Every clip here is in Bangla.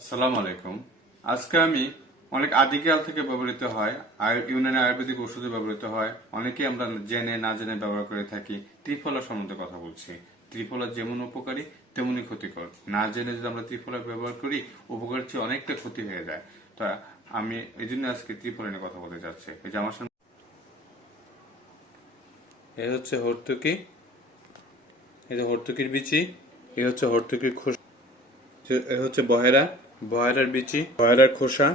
আসসালামু আলাইকুম। আজকে আমি অনেক আদিকাল থেকে ব্যবহৃত হয় ইউনানি আয়ুর্বেদিক ওষুধে ব্যবহৃত হয়। অনেকেই আমরা জেনে না জেনে ব্যবহার করে থাকি। ত্রিফলা সম্বন্ধে কথা বলছি। ত্রিফলা যেমন উপকারী তেমনি ক্ষতিকর। না জেনে যদি আমরা ত্রিফলা ব্যবহার করি, উপকার চেয়ে অনেকটা ক্ষতি হয়ে যায়। তা আমি এই জন্য আজকে ত্রিফলা নিয়ে কথা বলতে চাচ্ছি এই যে আমার সামনে এ হচ্ছে হর্তুকি। এই যে হর্তুকির বিচি, এ হচ্ছে হর্তুকির খোসা। এ হচ্ছে বহেরা। বহেরার বিচি বহেরার খোসা,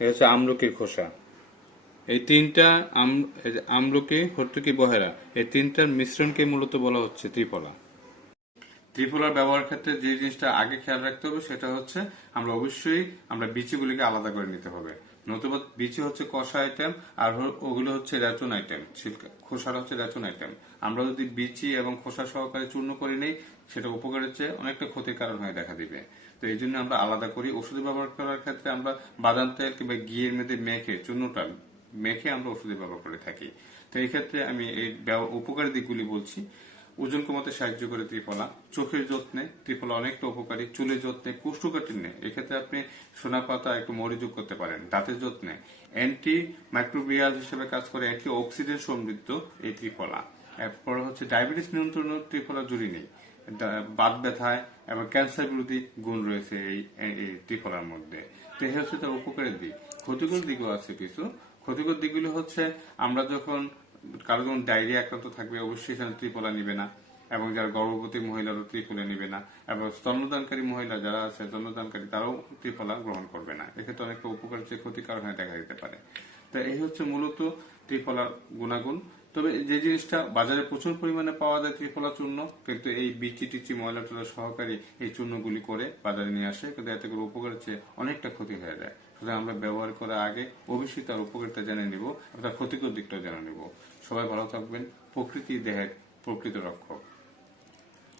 এ হচ্ছে আমলকির খোসা। এই তিনটা আম- আমলকি হর্তুকি বহেরা, এই তিনটার মিশ্রণকে মূলত বলা হচ্ছে ত্রিপলা ত্রিপলার ব্যবহার ক্ষেত্রে যে জিনিসটা আগে খেয়াল রাখতে হবে সেটা হচ্ছে আমরা অবশ্যই আমরা বিচিগুলিকে আলাদা করে নিতে হবে। নতুবা বিচি হচ্ছে কষা আইটেম আর ওগুলো হচ্ছে রেচন আইটেম খোসাটা হচ্ছে রেচন আইটেম আমরা যদি বিচি এবং খোসা সহকারে চূর্ণ করে নেই, সেটা উপকারের চেয়ে অনেকটা ক্ষতির কারণ হয়ে দেখা দিবে। তো এই জন্য আমরা আলাদা করি। ওষুধে ব্যবহার করার ক্ষেত্রে আমরা বাদাম তেল কিংবা ঘিয়ের মধ্যে মেখে চূর্ণটা মেখে আমরা ওষুধে ব্যবহার করে থাকি। তো এই ক্ষেত্রে আমি এই উপকারী দিকগুলি বলছি। ওজন কমাতে সাহায্য করে ত্রিফলা চোখের যত্নে ত্রিফলা অনেকটা উপকারী। চুলের যত্নে, কোষ্ঠকাঠিন্যে। এক্ষেত্রে আপনি সোনা পাতা একটু মরি যোগ করতে পারেন, দাঁতের যত্নে। অ্যান্টি মাইক্রোবিয়াল হিসেবে কাজ করে অ্যান্টি অক্সিডেন্ট সমৃদ্ধ এই ত্রিফলা এরপর হচ্ছে ডায়াবেটিস নিয়ন্ত্রণ ত্রিফলা জুড়ি নেই। বাত ব্যথায় এবং ক্যান্সার বিরোধী গুণ রয়েছে এই এই ত্রিফলার মধ্যে। তো হচ্ছে তার উপকারের দিক। ক্ষতিকর দিকও আছে কিছু। ক্ষতিকর দিকগুলো হচ্ছে আমরা যখন কারও যেমন ডায়রিয়া আক্রান্ত থাকবে, অবশ্যই সেখানে ত্রিপলা নিবে না। এবং যারা গর্ভবতী মহিলারও ত্রিপলা নিবে না। এবং স্তন্যদানকারী মহিলা যারা আছে, স্তন্যদানকারী, তারাও ত্রিপলা গ্রহণ করবে না। এক্ষেত্রে অনেকটা উপকার চেয়ে ক্ষতিকার হয়ে দেখা দিতে পারে। তো এই হচ্ছে মূলত ত্রিফলার গুণাগুণ। তবে যে জিনিসটা বাজারে প্রচুর পরিমাণে পাওয়া যায় ত্রিফলা চূর্ণ, কিন্তু এই বিচি টিচি ময়লা টলা সহকারে এই চূর্ণগুলি করে বাজারে নিয়ে আসে, কিন্তু এতে করে উপকারের চেয়ে অনেকটা ক্ষতি হয়ে যায়। সুতরাং আমরা ব্যবহার করার আগে অবশ্যই তার উপকারিতা জেনে নিব আর তার ক্ষতিকর দিকটাও জেনে নিব। সবাই ভালো থাকবেন, প্রকৃতি দেহের প্রকৃত রক্ষক।